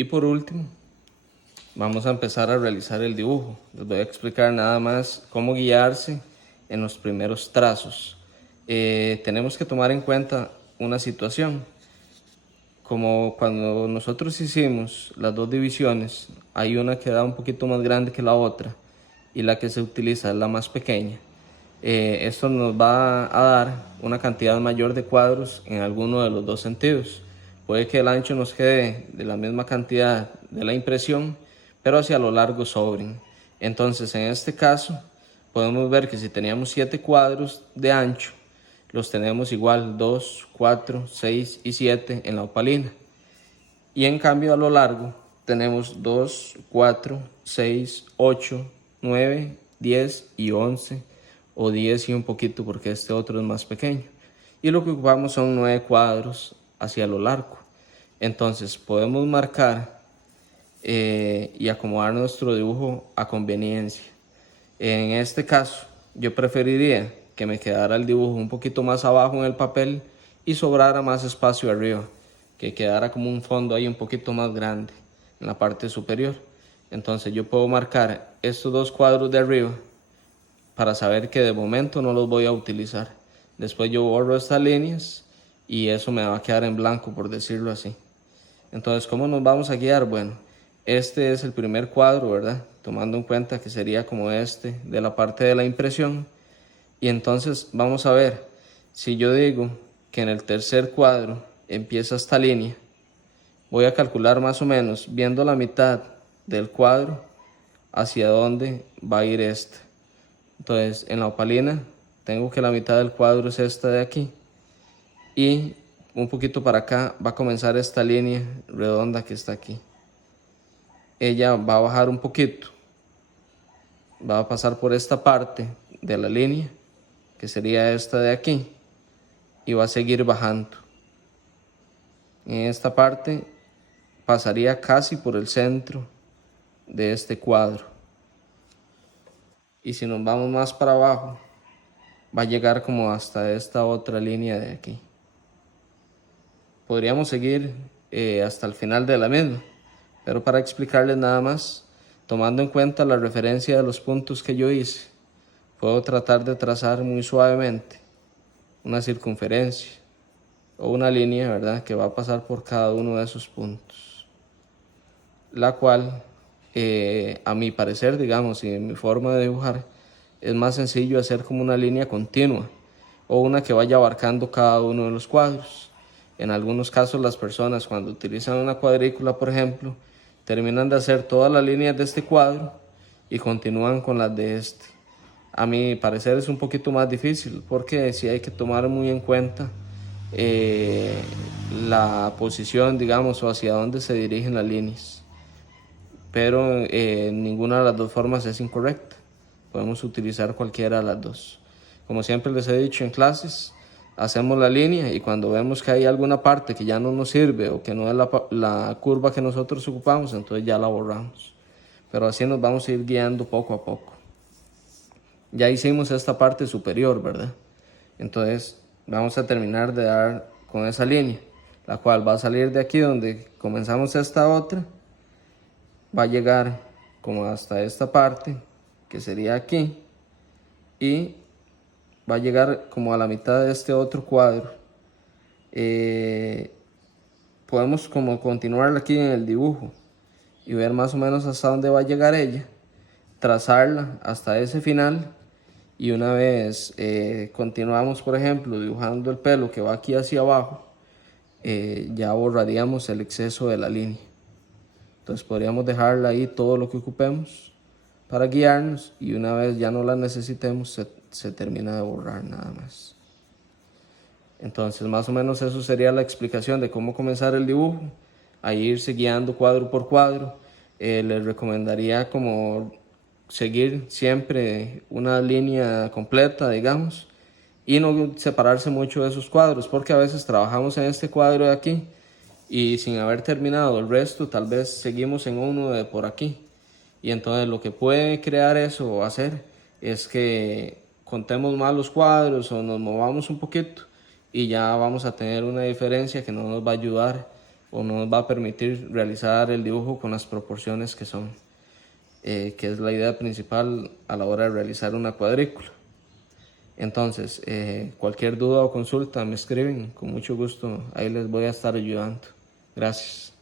Y por último, vamos a empezar a realizar el dibujo. Les voy a explicar nada más cómo guiarse en los primeros trazos. Tenemos que tomar en cuenta una situación. Como cuando nosotros hicimos las dos divisiones, hay una que da un poquito más grande que la otra y la que se utiliza es la más pequeña. Esto nos va a dar una cantidad mayor de cuadros en alguno de los dos sentidos. Puede que el ancho nos quede de la misma cantidad de la impresión, pero hacia lo largo sobren. Entonces, en este caso, podemos ver que si teníamos 7 cuadros de ancho, los tenemos igual 2, 4, 6 y 7 en la opalina. Y en cambio a lo largo tenemos 2, 4, 6, 8, 9, 10 y 11 o 10 y un poquito porque este otro es más pequeño. Y lo que ocupamos son 9 cuadros hacia lo largo. Entonces podemos marcar y acomodar nuestro dibujo a conveniencia. En este caso yo preferiría que me quedara el dibujo un poquito más abajo en el papel y sobrara más espacio arriba, que quedara como un fondo ahí un poquito más grande en la parte superior. Entonces yo puedo marcar estos dos cuadros de arriba para saber que de momento no los voy a utilizar. Después yo borro estas líneas y eso me va a quedar en blanco, por decirlo así. Entonces, ¿cómo nos vamos a guiar? Bueno, este es el primer cuadro, ¿verdad? Tomando en cuenta que sería como este de la parte de la impresión. Y entonces vamos a ver, si yo digo que en el tercer cuadro empieza esta línea, voy a calcular más o menos, viendo la mitad del cuadro, hacia dónde va a ir este. Entonces, en la opalina, tengo que la mitad del cuadro es esta de aquí. Y un poquito para acá va a comenzar esta línea redonda que está aquí. Ella va a bajar un poquito, va a pasar por esta parte de la línea, que sería esta de aquí, y va a seguir bajando. En esta parte pasaría casi por el centro de este cuadro. Y si nos vamos más para abajo, va a llegar como hasta esta otra línea de aquí. Podríamos seguir hasta el final de la misma, pero para explicarles nada más, tomando en cuenta la referencia de los puntos que yo hice, puedo tratar de trazar muy suavemente una circunferencia o una línea, ¿verdad?, que va a pasar por cada uno de esos puntos, la cual, a mi parecer, digamos, y en mi forma de dibujar, es más sencillo hacer como una línea continua o una que vaya abarcando cada uno de los cuadros. En algunos casos las personas cuando utilizan una cuadrícula, por ejemplo, terminan de hacer todas las líneas de este cuadro y continúan con las de este. A mi parecer es un poquito más difícil porque sí hay que tomar muy en cuenta la posición, digamos, o hacia dónde se dirigen las líneas. Pero ninguna de las dos formas es incorrecta. Podemos utilizar cualquiera de las dos. Como siempre les he dicho en clases, hacemos la línea y cuando vemos que hay alguna parte que ya no nos sirve o que no es la curva que nosotros ocupamos, entonces ya la borramos. Pero así nos vamos a ir guiando poco a poco. Ya hicimos esta parte superior, ¿verdad? Entonces vamos a terminar de dar con esa línea, la cual va a salir de aquí donde comenzamos esta otra, va a llegar como hasta esta parte, que sería aquí, y va a llegar como a la mitad de este otro cuadro. Podemos como continuar aquí en el dibujo y ver más o menos hasta dónde va a llegar ella, trazarla hasta ese final y una vez continuamos, por ejemplo, dibujando el pelo que va aquí hacia abajo, ya borraríamos el exceso de la línea. Entonces podríamos dejarla ahí todo lo que ocupemos para guiarnos y una vez ya no la necesitemos se termina de borrar nada más. Entonces más o menos eso sería la explicación de cómo comenzar el dibujo, a irse guiando cuadro por cuadro. Les recomendaría como seguir siempre una línea completa, digamos, y no separarse mucho de esos cuadros, porque a veces trabajamos en este cuadro de aquí y sin haber terminado el resto, tal vez seguimos en uno de por aquí. Y entonces lo que puede crear eso o hacer es que contemos mal los cuadros o nos movamos un poquito y ya vamos a tener una diferencia que no nos va a ayudar o no nos va a permitir realizar el dibujo con las proporciones que son, que es la idea principal a la hora de realizar una cuadrícula. Entonces, cualquier duda o consulta me escriben, con mucho gusto ahí les voy a estar ayudando. Gracias.